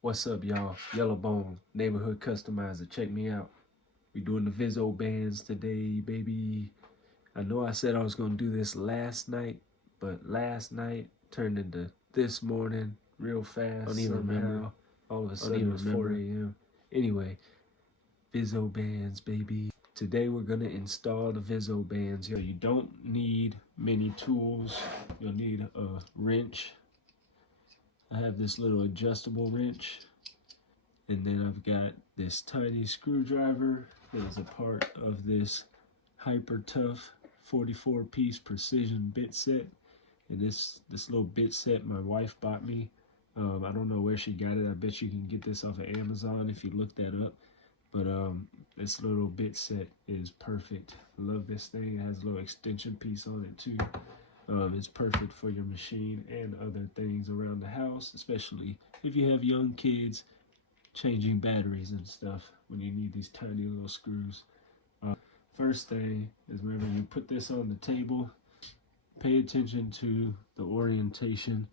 What's up, y'all? Yellowbone, neighborhood customizer. Check me out. We doing the Viso bands today, baby. I know I said I was gonna do this last night, but last night turned into this morning real fast. Don't even remember. All of a sudden it was 4 a.m. Anyway, Viso bands, baby. Today we're gonna install the Viso bands. You don't need many tools. You'll need a wrench. I have this little adjustable wrench, and then I've got this tiny screwdriver that is a part of this hyper tough 44-piece precision bit set. And this little bit set my wife bought me. I don't know where she got it. I bet you can get this off of Amazon if you look that up. But this little bit set is perfect. I love this thing. It has a little extension piece on it too. It's perfect for your machine and other things around the house, especially if you have young kids changing batteries and stuff when you need these tiny little screws. First thing is, remember, you put this on the table. Pay attention to the orientation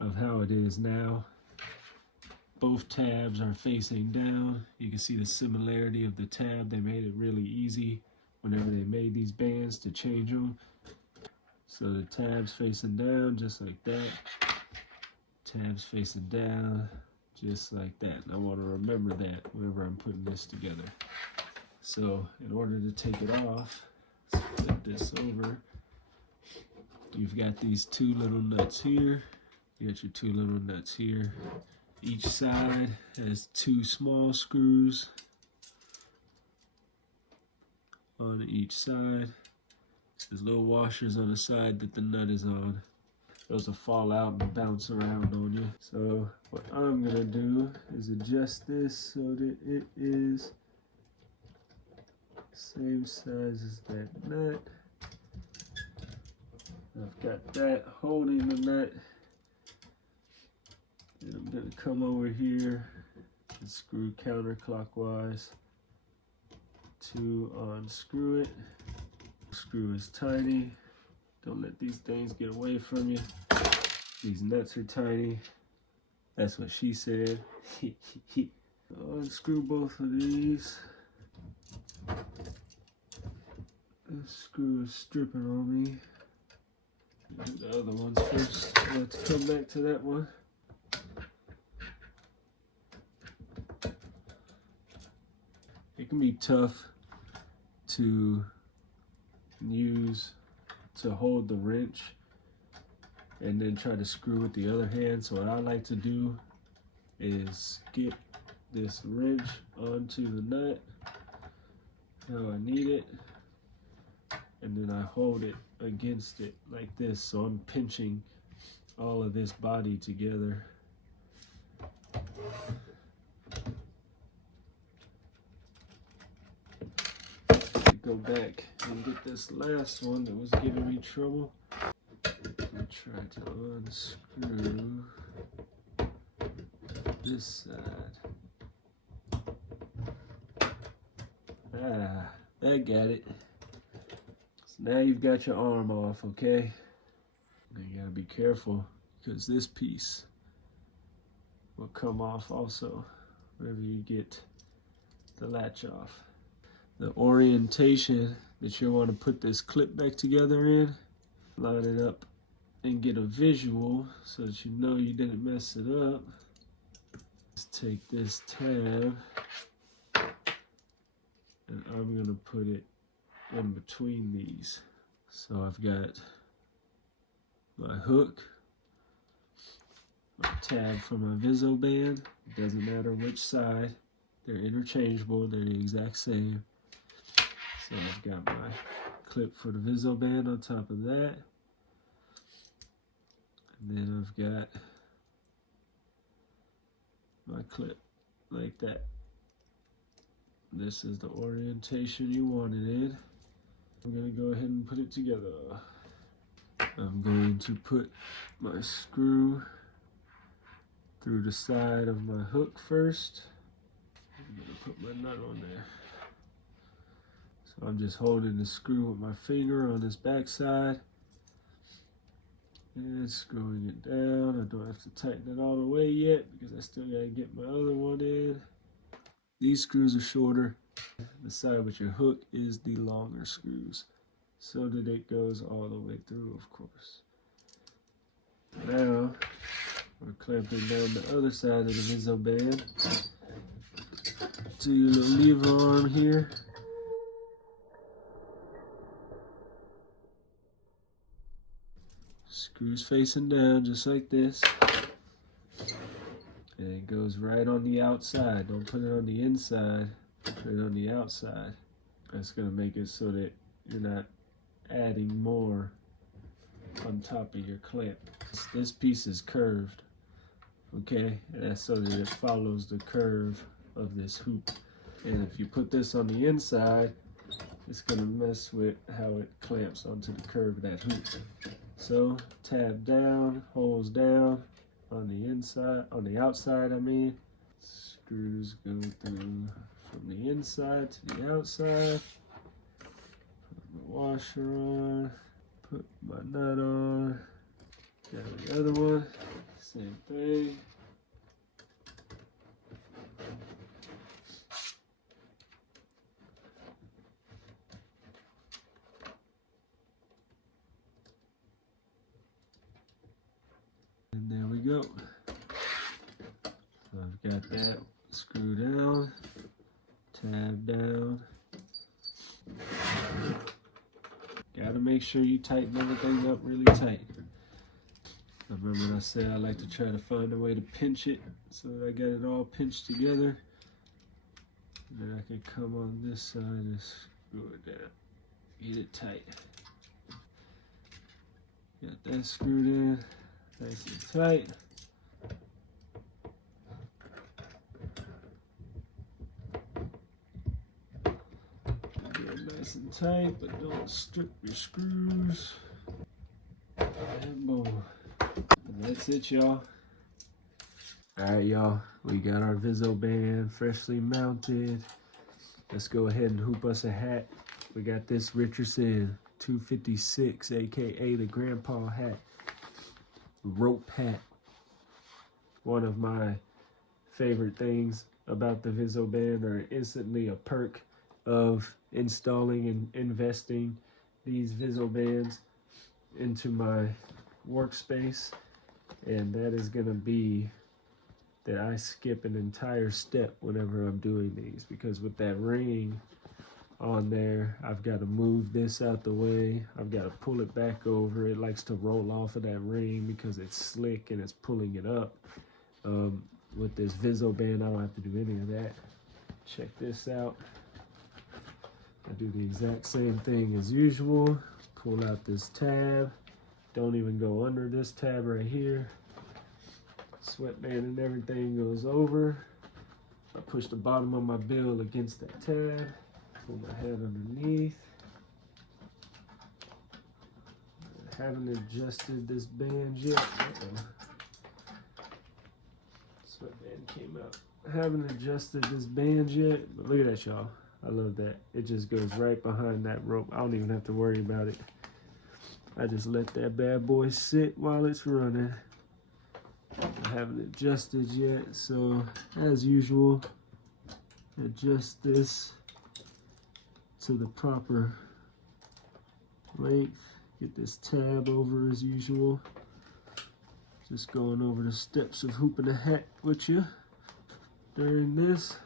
of how it is now. Both tabs are facing down. You can see the similarity of the tab. They made it really easy whenever they made these bands to change them. So the tab's facing down just like that. Tab's facing down just like that. And I want to remember that whenever I'm putting this together. So in order to take it off, let's flip this over. You've got these two little nuts here. You got your two little nuts here. Each side has two small screws on each side. There's little washers on the side that the nut is on. Those will fall out and bounce around on you. So what I'm gonna do is adjust this so that it is same size as that nut. I've got that holding the nut. And I'm gonna come over here and screw counterclockwise to unscrew it. Screw is tiny. Don't let these things get away from you. These nuts are tiny. That's what she said. Unscrew both of these. This screw is stripping on me. Do the other ones first. Let's come back to that one. It can be tough to use to hold the wrench and then try to screw with the other hand. So what I like to do is get this wrench onto the nut how I need it, and then I hold it against it like this, so I'm pinching all of this body together. Go back and get this last one that was giving me trouble. I try to unscrew this side. That got it. So now you've got your arm off, okay? Now you gotta be careful because this piece will come off also whenever you get the latch off. The orientation that you want to put this clip back together in, line it up and get a visual so that you know you didn't mess it up. Let's take this tab and I'm going to put it in between these. So I've got my hook, my tab for my Viso band. It doesn't matter which side, they're interchangeable, they're the exact same. So I've got my clip for the Viso band on top of that. And then I've got my clip like that. This is the orientation you want it in. I'm gonna go ahead and put it together. I'm going to put my screw through the side of my hook first. I'm gonna put my nut on there. So I'm just holding the screw with my finger on this back side. And screwing it down. I don't have to tighten it all the way yet because I still gotta get my other one in. These screws are shorter. The side with your hook is the longer screws, so that it goes all the way through, of course. Now, we're clamping down the other side of the Viso band to your lever arm here. Screws facing down just like this. And it goes right on the outside. Don't put it on the inside, put it on the outside. That's gonna make it so that you're not adding more on top of your clamp. This piece is curved, okay? And that's so that it follows the curve of this hoop. And if you put this on the inside, it's gonna mess with how it clamps onto the curve of that hoop. So tab down, holes down on the inside, on the outside I mean. Screws go through from the inside to the outside. Put the washer on, put my nut on. Got the other one, same thing. And there we go. So I've got that screw down, tab down. Gotta make sure you tighten everything up really tight. I remember when I said I like to try to find a way to pinch it so that I got it all pinched together. And then I can come on this side and screw it down. Get it tight. Got that screwed in, nice and tight. Get it nice and tight, but don't strip your screws. And boom. And that's it, y'all. Alright, y'all. We got our Viso band freshly mounted. Let's go ahead and hoop us a hat. We got this Richardson 256, aka the grandpa hat. Rope hat. One of my favorite things about the Viso band, or instantly a perk of installing and investing these Viso bands into my workspace. And that is gonna be that I skip an entire step whenever I'm doing these, because with that ring on there, I've got to move this out the way. I've got to pull it back over. It likes to roll off of that ring because it's slick and it's pulling it up. With this Viso band, I don't have to do any of that. Check this out. I do the exact same thing as usual. Pull out this tab. Don't even go under this tab right here. Sweatband and everything goes over. I push the bottom of my bill against that tab. Pull my head underneath. I haven't adjusted this band yet. Sweatband came out. I haven't adjusted this band yet, but look at that, y'all. I love that. It just goes right behind that rope. I don't even have to worry about it. I just let that bad boy sit while it's running. I haven't adjusted yet, so as usual, adjust this to the proper length. Get this tab over as usual. Just going over the steps of hooping a hat with you during this.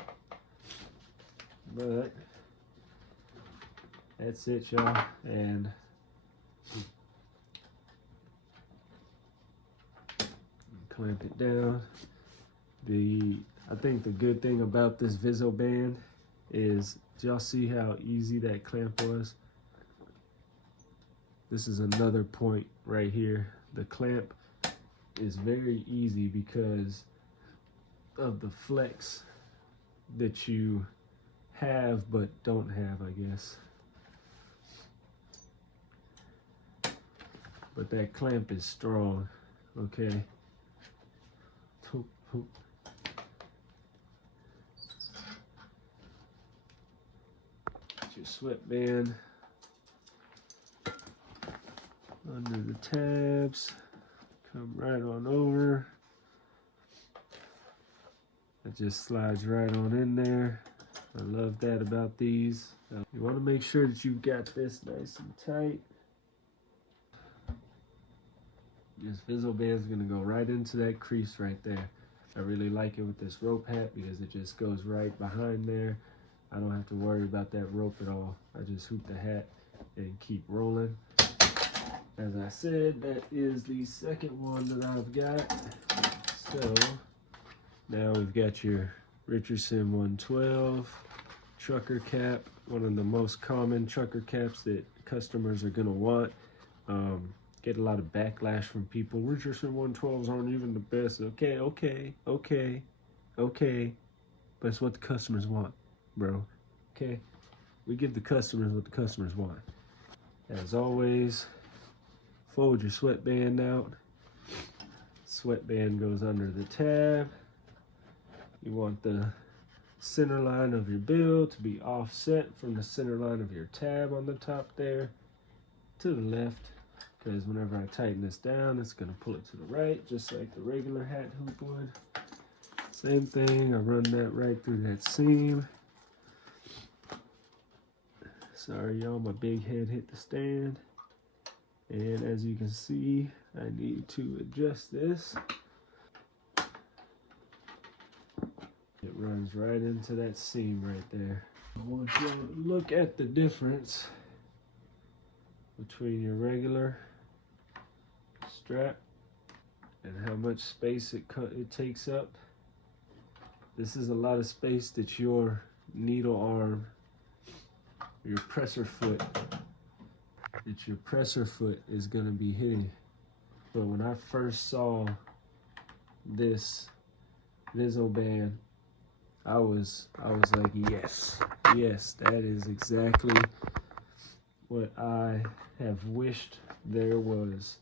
But that's it, y'all. And clamp it down. I think the good thing about this Viso band is, did y'all see how easy that clamp was? This is another point right here. The clamp is very easy because of the flex that you have but don't have, I guess. But that clamp is strong, okay? Hoop, hoop. Get your sweatband under the tabs. Come right on over. It just slides right on in there. I love that about these. You want to make sure that you've got this nice and tight. This Viso Band is going to go right into that crease right there. I really like it with this rope hat because it just goes right behind there. I don't have to worry about that rope at all. I just hoop the hat and keep rolling. As I said, that is the second one that I've got. So now we've got your Richardson 112 trucker cap, one of the most common trucker caps that customers are going to want. Get a lot of backlash from people. Richardson 112s aren't even the best. Okay. But it's what the customers want, bro. Okay? We give the customers what the customers want. As always, fold your sweatband out. Sweatband goes under the tab. You want the center line of your bill to be offset from the center line of your tab on the top there to the left, because whenever I tighten this down, it's going to pull it to the right, just like the regular hat hoop would. Same thing, I run that right through that seam. Sorry y'all, my big head hit the stand. And as you can see, I need to adjust this. It runs right into that seam right there. I want you to look at the difference between your regular strap and how much space it takes up. This is a lot of space that your needle arm, your presser foot is going to be hitting. But when I first saw this Viso Band, I was like, yes, that is exactly what I have wished there was.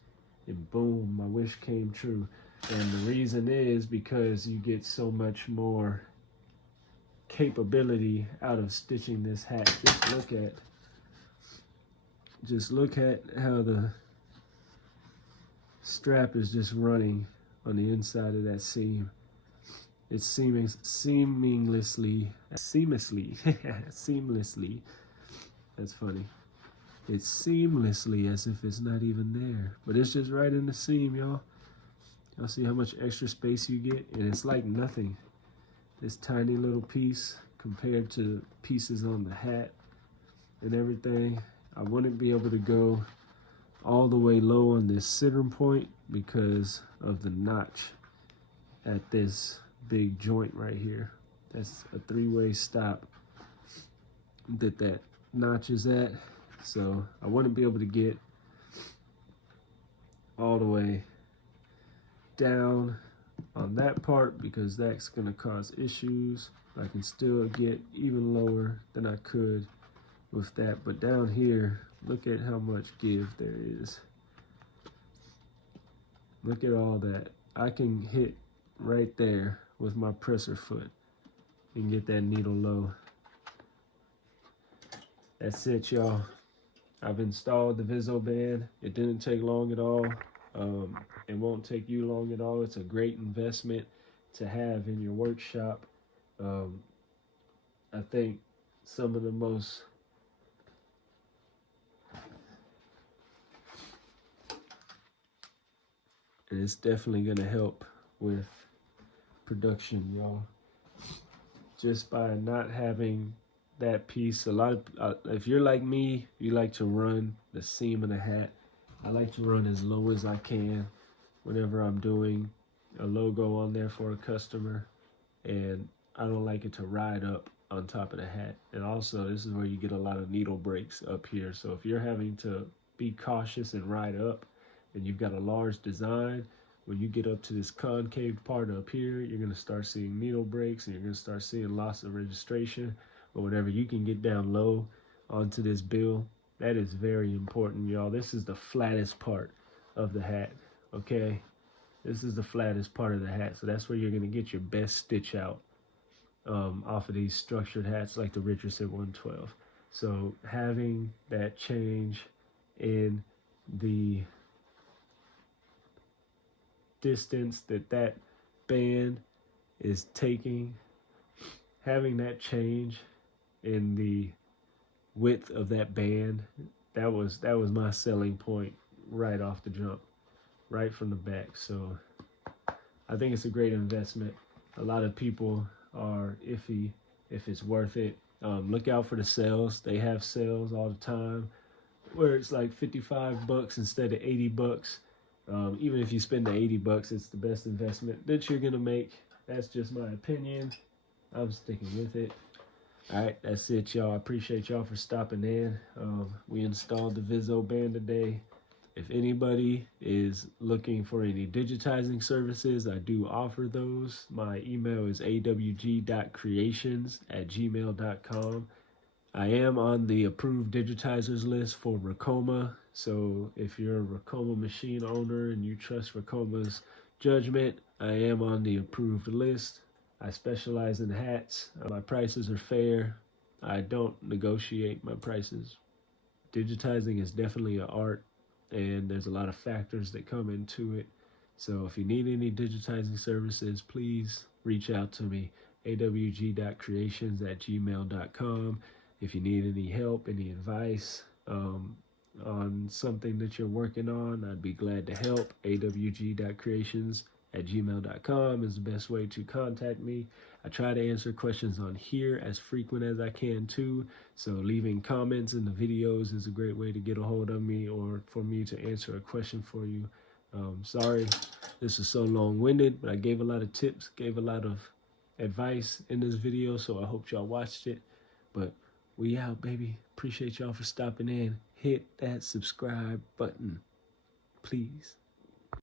And boom, my wish came true. And the reason is because you get so much more capability out of stitching this hat. Just look at how the strap is just running on the inside of that seam. It's seamlessly, that's funny. It's seamlessly as if it's not even there, but it's just right in the seam, y'all. Y'all see how much extra space you get? And it's like nothing. This tiny little piece compared to pieces on the hat and everything. I wouldn't be able to go all the way low on this center point because of the notch at this big joint right here. That's a three-way stop that notch is at. So I wouldn't be able to get all the way down on that part because that's gonna cause issues. I can still get even lower than I could with that, but down here, look at how much give there is. Look at all that. I can hit right there with my presser foot and get that needle low. That's it, y'all. I've installed the Viso Band. It didn't take long at all. It won't take you long at all. It's a great investment to have in your workshop. I think some of the most and it's definitely gonna help with production, y'all. Just by not having that piece, a lot of if you're like me, you like to run the seam of the hat. I like to run as low as I can whenever I'm doing a logo on there for a customer, and I don't like it to ride up on top of the hat. And also, this is where you get a lot of needle breaks up here. So if you're having to be cautious and ride up and you've got a large design, when you get up to this concave part up here, you're going to start seeing needle breaks and you're going to start seeing loss of registration. But whenever you can get down low onto this bill, that is very important, y'all. This is the flattest part of the hat, okay? This is the flattest part of the hat, so that's where you're going to get your best stitch out off of these structured hats like the Richardson 112. So having that change in the distance that band is taking, having that change in the width of that band, that was my selling point right off the jump, right from the back. So I think it's a great investment. A lot of people are iffy if it's worth it. Look out for the sales. They have sales all the time where it's like $55 instead of $80. Even if you spend the $80, it's the best investment that you're gonna make. That's just my opinion. I'm sticking with it. All right, that's it, y'all. I appreciate y'all for stopping in. We installed the Viso Band today. If anybody is looking for any digitizing services, I do offer those. My email is awg.creations@gmail.com. I am on the approved digitizers list for Racoma. So if you're a Racoma machine owner and you trust Racoma's judgment, I am on the approved list. I specialize in hats. My prices are fair. I don't negotiate my prices. Digitizing is definitely an art, and there's a lot of factors that come into it. So if you need any digitizing services, please reach out to me, awg.creations@gmail.com. If you need any help, any advice on something that you're working on, I'd be glad to help. awg.creations@gmail.com is the best way to contact me. I try to answer questions on here as frequent as I can too. So leaving comments in the videos is a great way to get a hold of me or for me to answer a question for you. Sorry this is so long-winded, but I gave a lot of tips, gave a lot of advice in this video, so I hope y'all watched it. But we out, baby. Appreciate y'all for stopping in. Hit that subscribe button, please.